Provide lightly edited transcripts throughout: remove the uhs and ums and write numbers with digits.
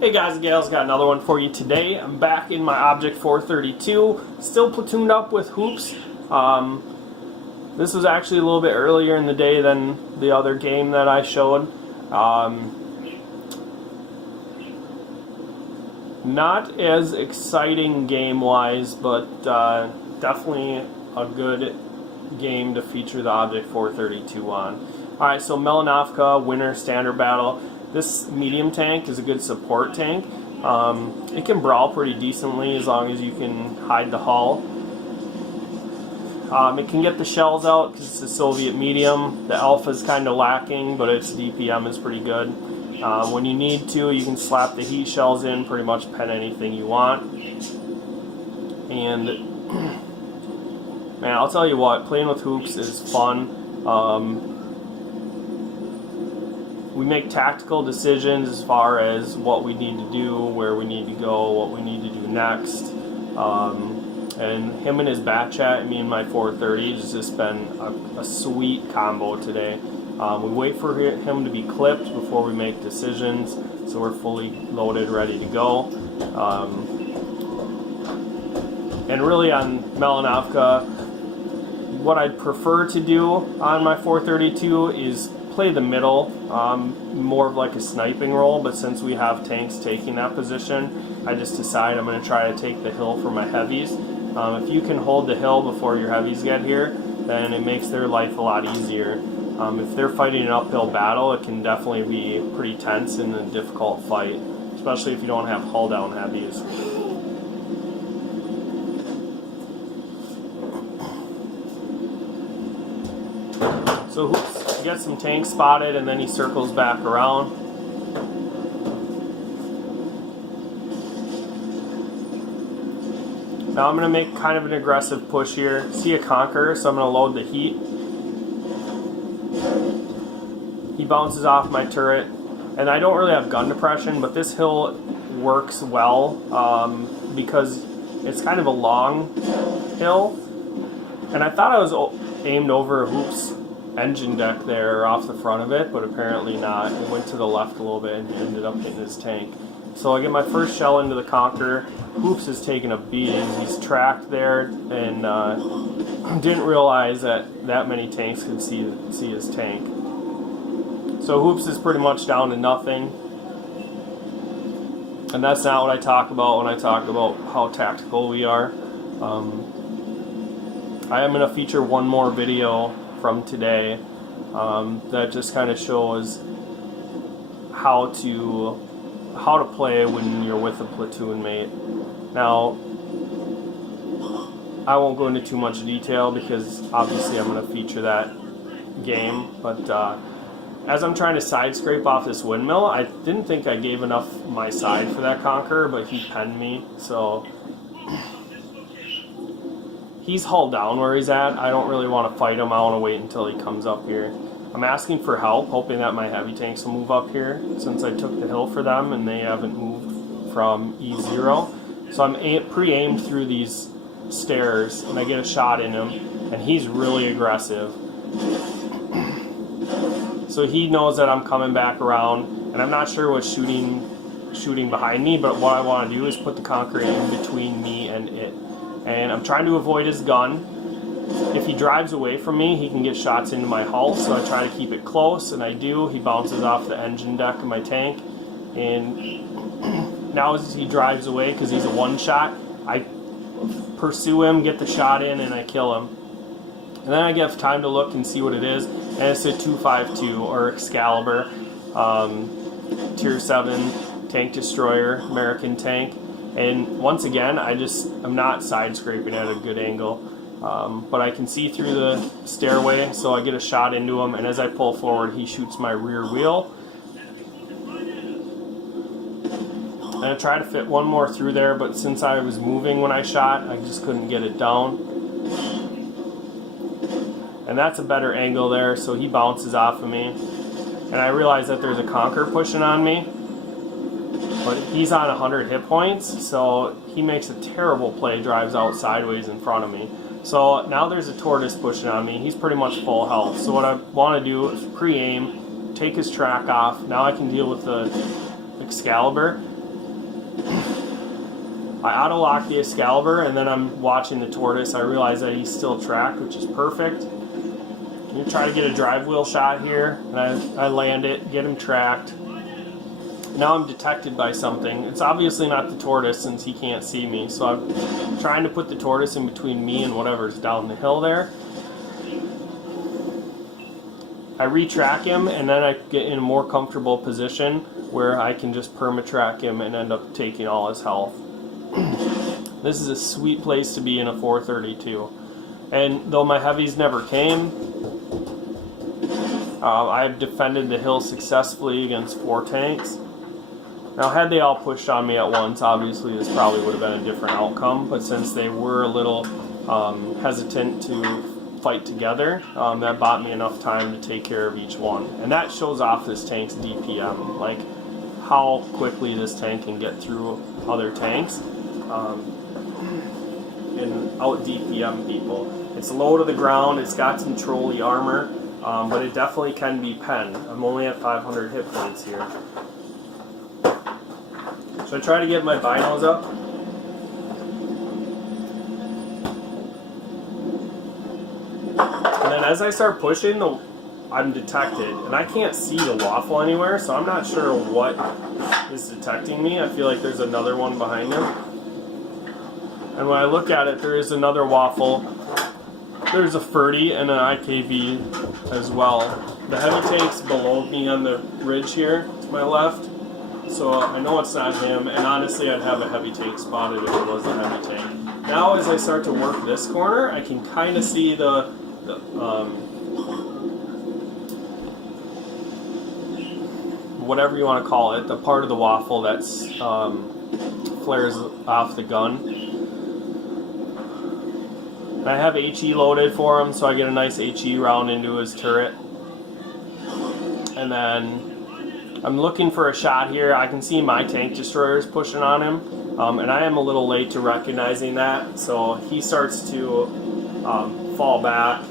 Hey guys and gals, got another one for you today. I'm back in my Object 432, still platooned up with hoops. This was actually a little bit earlier in the day than the other game that I showed. Not as exciting game-wise, but definitely a good game to feature the Object 432 on. Alright, so Malinovka, winner, standard battle. This medium tank is a good support tank. It can brawl pretty decently as long as you can hide the hull. It can get the shells out because it's a Soviet medium. The alpha is kind of lacking, but its DPM is pretty good. When you need to, you can slap the heat shells in, pretty much pen anything you want. And man, I'll tell you what, playing with hoops is fun. We make tactical decisions as far as what we need to do, where we need to go, what we need to do next. And him and his bat chat, me and my 430, has just been a sweet combo today. We wait for him to be clipped before we make decisions, so we're fully loaded, ready to go. And really on Malinovka, what I'd prefer to do on my 432 is play the middle, more of like a sniping role, but since we have tanks taking that position, I just decide I'm going to try to take the hill for my heavies. If you can hold the hill before your heavies get here, then it makes their life a lot easier. If they're fighting an uphill battle, it can definitely be pretty tense and a difficult fight, especially if you don't have hull down heavies. So Hoops gets some tanks spotted and then he circles back around. Now I'm going to make kind of an aggressive push here. See a conqueror, so I'm going to load the heat. He bounces off my turret, and I don't really have gun depression, but this hill works well because it's kind of a long hill. And I thought I was aimed over Hoops' engine deck there off the front of it, but apparently not. It went to the left a little bit and he ended up hitting his tank. So I get my first shell into the Conqueror. Hoops is taking a beating. He's tracked there and didn't realize that that many tanks could see his tank. So Hoops is pretty much down to nothing. And that's not what I talk about when I talk about how tactical we are. I am going to feature one more video from today that just kind of shows how to play when you're with a platoon mate. Now, I won't go into too much detail because obviously I'm going to feature that game, but as I'm trying to side scrape off this windmill, I didn't think I gave enough my side for that Conqueror, but he penned me, so he's hull down where he's at. I don't really want to fight him. I want to wait until he comes up here. I'm asking for help, hoping that my heavy tanks will move up here since I took the hill for them and they haven't moved from E0. So I'm pre-aimed through these stairs and I get a shot in him and he's really aggressive. So he knows that I'm coming back around and I'm not sure what's shooting behind me, but what I want to do is put the Conqueror in between me and it. And I'm trying to avoid his gun. If he drives away from me, he can get shots into my hull, so I try to keep it close, and I do. He bounces off the engine deck of my tank, and now as he drives away, because he's a one-shot, I pursue him, get the shot in, and I kill him. And then I get time to look and see what it is, and it's a 252, or Excalibur, Tier 7 tank destroyer, American tank. And once again, I'm not side scraping at a good angle, but I can see through the stairway, so I get a shot into him, and as I pull forward, he shoots my rear wheel. And I try to fit one more through there, but since I was moving when I shot, I just couldn't get it down. And that's a better angle there, so he bounces off of me. And I realize that there's a Conqueror pushing on me. But he's on 100 hit points, so he makes a terrible play, drives out sideways in front of me. So now there's a Tortoise pushing on me. He's pretty much full health. So what I want to do is pre-aim, take his track off. Now I can deal with the Excalibur. I auto-lock the Excalibur, and then I'm watching the Tortoise. I realize that he's still tracked, which is perfect. You try to get a drive wheel shot here, and I land it, get him tracked. Now I'm detected by something. It's obviously not the Tortoise since he can't see me, so I'm trying to put the Tortoise in between me and whatever's down the hill there. I retrack him, and then I get in a more comfortable position where I can just perma-track him and end up taking all his health. This is a sweet place to be in a 432. And though my heavies never came, I've defended the hill successfully against 4 tanks. Now, had they all pushed on me at once, obviously this probably would have been a different outcome, but since they were a little hesitant to fight together, that bought me enough time to take care of each one. And that shows off this tank's DPM, like how quickly this tank can get through other tanks and out DPM people. It's low to the ground, it's got some trolley armor, but it definitely can be penned. I'm only at 500 hit points here. So I try to get my binos up. And then as I start pushing, I'm detected. And I can't see the waffle anywhere, so I'm not sure what is detecting me. I feel like there's another one behind him. And when I look at it, there is another waffle. There's a 30 and an IKV as well. The heavy tank's below me on the ridge here to my left. So I know it's not him, and honestly I'd have a heavy tank spotted if it was a heavy tank. Now as I start to work this corner, I can kind of see the whatever you want to call it, the part of the waffle that's flares off the gun. And I have HE loaded for him, so I get a nice HE round into his turret. And then I'm looking for a shot here. I can see my tank destroyers pushing on him, and I am a little late to recognizing that, so he starts to fall back.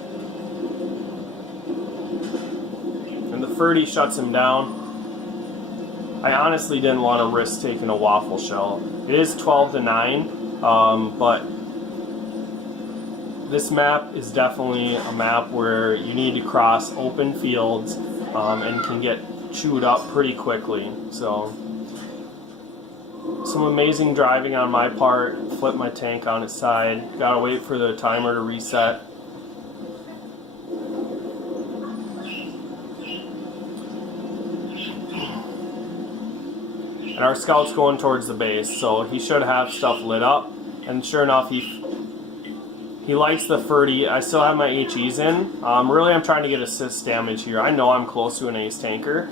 And the 30 shuts him down. I honestly didn't want to risk taking a waffle shell. It is 12 to 9, but this map is definitely a map where you need to cross open fields and can get chewed up pretty quickly. So some amazing driving on my part. Flip my tank on its side. Gotta wait for the timer to reset. And our scout's going towards the base, so he should have stuff lit up. And sure enough, he lights the 30. I still have my HEs in. Really, I'm trying to get assist damage here. I know I'm close to an ace tanker.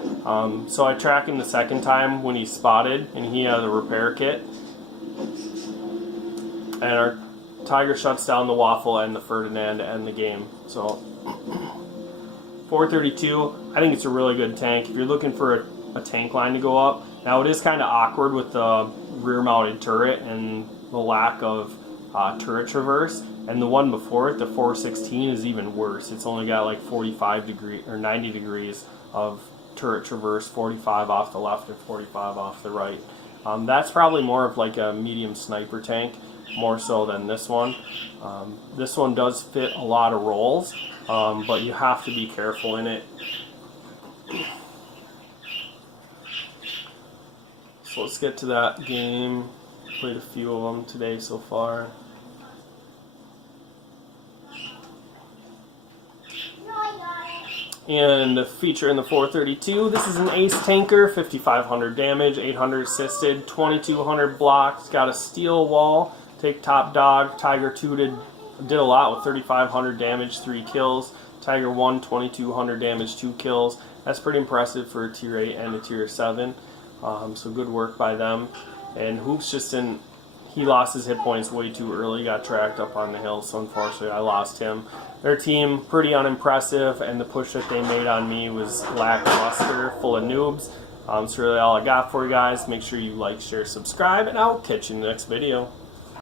So I track him the second time when he's spotted, and he has a repair kit. And our Tiger shuts down the waffle and the Ferdinand to end the game. So 432, I think it's a really good tank. If you're looking for a tank line to go up, now it is kind of awkward with the rear-mounted turret and the lack of turret traverse. And the one before it, the 416, is even worse. It's only got like 45 degrees or 90 degrees of turret traverse, 45 off the left and 45 off the right. That's probably more of like a medium sniper tank, more so than this one. This one does fit a lot of roles, but you have to be careful in it. So let's get to that game. Played a few of them today so far. And the feature in the 432, this is an ace tanker, 5,500 damage, 800 assisted, 2,200 blocks, got a steel wall, take top dog. Tiger 2 did a lot with 3,500 damage, 3 kills. Tiger 1, 2,200 damage, 2 kills. That's pretty impressive for a tier 8 and a tier 7. So good work by them. And Hoops just didn't, he lost his hit points way too early, got tracked up on the hill, so unfortunately I lost him. Their team, pretty unimpressive, and the push that they made on me was lackluster, full of noobs. That's really all I got for you guys. Make sure you like, share, subscribe, and I'll catch you in the next video.